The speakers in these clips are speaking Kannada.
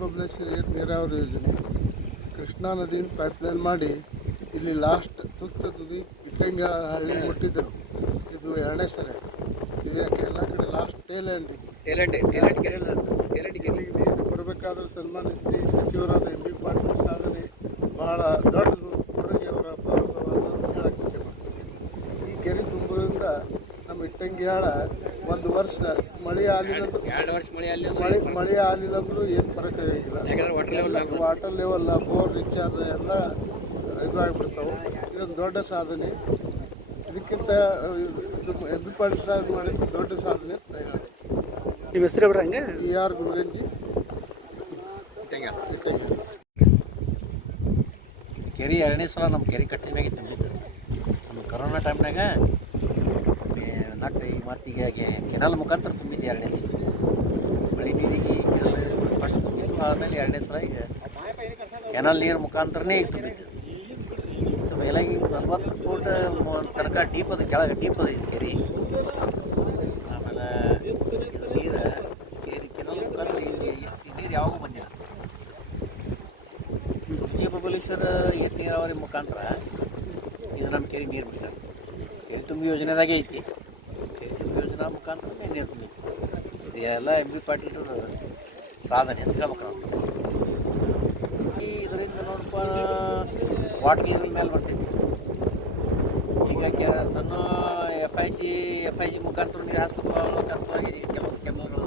ಬಬಲೇಶ್ವರಿ ನೀರಾವರಿ ಯೋಜನೆ? ಕೃಷ್ಣಾ ನದಿಯಿಂದ ಪೈಪ್ಲೈನ್ ಮಾಡಿ ಇಲ್ಲಿ ಲಾಸ್ಟ್ ತುತ್ತ ತುದಿ ಇಟ್ಟಂಗ ಹಳ್ಳಿ ಮುಟ್ಟಿದ್ದೆವು. ಇದು ಎರಡನೇ ಸರಿ. ಇದಕ್ಕೆ ಎಲ್ಲ ಕಡೆ ಲಾಸ್ಟ್ ಟೇಲ್ ಎಂಡ್ ನೀರು ಬರಬೇಕಾದ್ರೆ ಶ್ರೀ ಸಚಿವರಾದ ಎಂ ಬಿ ಪಾಟೀಲ್ ಸಾಧನೆ ಬಹಳ ದೊಡ್ಡದು ಕೊಡುಗೆ ಅವರ ಅಪಾರವಾದ ಹೇಳಕ್ಕೆ ಇಷ್ಟಪಡ್ತೀನಿ ಈ ಕೆರೆ ತುಂಬುವುದರಿಂದ ನಮ್ಮ ಇಟ್ಟಂಗಿಯಾಳ ಒಂದು ವರ್ಷ ಮಳೆ ಆಗಲಿಲ್ಲ ಎರಡು ವರ್ಷ ಮಳೆ ಅಲ್ಲಿ ಮಳೆ ಮಳೆ ಆಗಲಿಲ್ಲ ಅಂದರೂ ಏನು ಫರಕ್ ಆಗಿಲ್ಲ ಯಾಕಂದ್ರೆ water level water level bore recharge ಎಲ್ಲ ಇದು ಆಗಿಬಿಡ್ತಾವೆ ಇದೊಂದು ದೊಡ್ಡ ಸಾಧನೆ. ಇದಕ್ಕಿಂತ ಇದು ಎಂ ಬಿ ಪಾಟೀಲ್ ಮಾಡಿದ ದೊಡ್ಡ ಸಾಧನೆ ಅಂತ ಹೇಳ್ತೀನಿ. ನಿಮ್ಮ ಹೆಸರು ಬಿಡ್ರಿ ಹಂಗೆ? ಇ ಆರ್ ಗುರುಗಂಜಿ ಕೆರೆ ಎರಡನೇ ಸಲ ನಮ್ಮ ಕೆರೆ ಕಟ್ಟಿದ ಮ್ಯಾಗೆ ತುಂಬಿದ್ದು ನಮ್ಮ ಕರೋನಾ ಟೈಮ್ನಾಗ ನಟ್ಟು ಈ ಈಗ ಕೆನಲ್ ಮುಖಾಂತರ ತುಂಬಿದ್ದು ಎರಡನೇ ಮಳೆ ನೀರಿಗೆ ಕೆನಲ್ ಫಸ್ಟ್ ತುಂಬಿತ್ತು ಆದಮೇಲೆ ಎರಡನೇ ಸಲ ಈಗ ಕೆನಾಲ್ ನೀರು ಮುಖಾಂತರನೇ ಈಗ ತುಂಬಿದ್ದು ಮೇಲಾಗಿ ನಲ್ವತ್ತು ಫೂಟ್ ತನಕ ಡೀಪ್ ಅದು, ಕೆಳಗೆ ಡೀಪ್ ಅದು ಇದು ಕೆರೆ. ಆಮೇಲೆ ಇದು ನೀರು ಕೆರೆ ಕೆನಲ್ ಮುಖಾಂತರ ಇಲ್ಲಿ ಇಷ್ಟು ನೀರು ಯಾವಾಗೂ ಬಂದಿಲ್ಲ. ವಿಜಯ ಬಬಲೇಶ್ವರ ಏತ ನೀರಾವರಿ ಮುಖಾಂತರ ಇದು ನಮ್ಮ ಕೆರೆ ನೀರು ಬಿಡ್ತಾರೆ. ಕೆರೆ ತುಂಬಿ ಯೋಜನೆದಾಗೆ ಐತಿ. ತುಂಬಿ ಮುಖಾಂತರ ಮುಖಾಂತರ ನೀರು ಇದು ಎಲ್ಲ ಎಂ ಬಿ ಪಾಟೀಲ್ ಸಾಧನೆ ಅಂತ ಹೇಳ್ಬೇಕು ನಾವು. ಈ ಇದರಿಂದ ನೋಡಪ್ಪ ವಾಟರ್ ಲೆವೆಲ್ ಮೇಲೆ ಬರ್ತೈತಿ. ಈಗ ಕೆ, ಸಣ್ಣ F I C F I C ಮುಖಾಂತರ ನೀರು ಹಾಸ್ಬೇಕು ಕೆಲವೊಂದು ಕೆಲವು ಕೆಮ್ಮಗಳು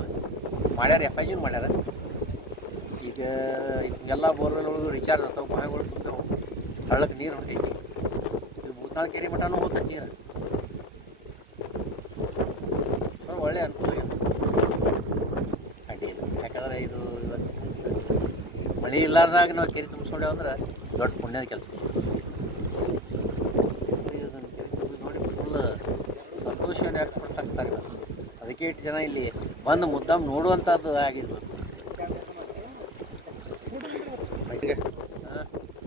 ಮಾಡ್ಯಾರ ಎಫ್ ಐ ಜಿನೂ ಮಾಡ್ಯಾರ. ಈಗ ಎಲ್ಲ ಬೋರ್ವೆಲ್ ಒಳಗೆ ರಿಚಾರ್ಜ್ ಆಗ್ತಾವೆ ಬಾವಿಗಳು ತುಂಬ ಹಳ್ಳಕ್ಕೆ ನೀರು ಹೊಂಟೈತಿ ಇದು ಭೂತಾಳ ಕೆರೆ ಮಠನೂ ಹೋಗ್ತದೆ ನೀರು. ಒಳ್ಳೆ ಅನುಕೂಲ ಇದೆ ಅಡ್ಡಿಲ್ಲ ಯಾಕಂದ್ರೆ ಇದು ಇವತ್ತು ಮಳೆ ಇಲ್ಲಾರ್ದಾಗ ನಾವು ಕೆರೆ ತುಂಬಿಸ್ಕೊಂಡೇವು ಅಂದ್ರೆ ದೊಡ್ಡ ಪುಣ್ಯದ ಕೆಲಸ. ನೋಡಿ ಫುಲ್ ಸಂತೋಷ ವ್ಯಕ್ತಪಡಿಸ್ತಾರೆ ಅದಕ್ಕೆ ಇಟ್ಟು ಜನ ಇಲ್ಲಿ ಬಂದು ಮುದ್ದಾಮ್ ನೋಡುವಂಥದ್ದು ಆಗಿದ್ದು.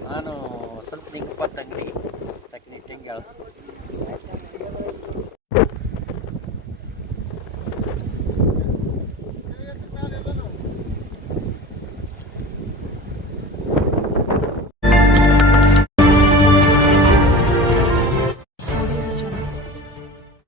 ನಾನು ಸ್ವಲ್ಪ ನಿಂಗಪ್ಪ ತಂಗಡಿ ತಕ್ಕನಿ ಇಟ್ಟಂಗೆ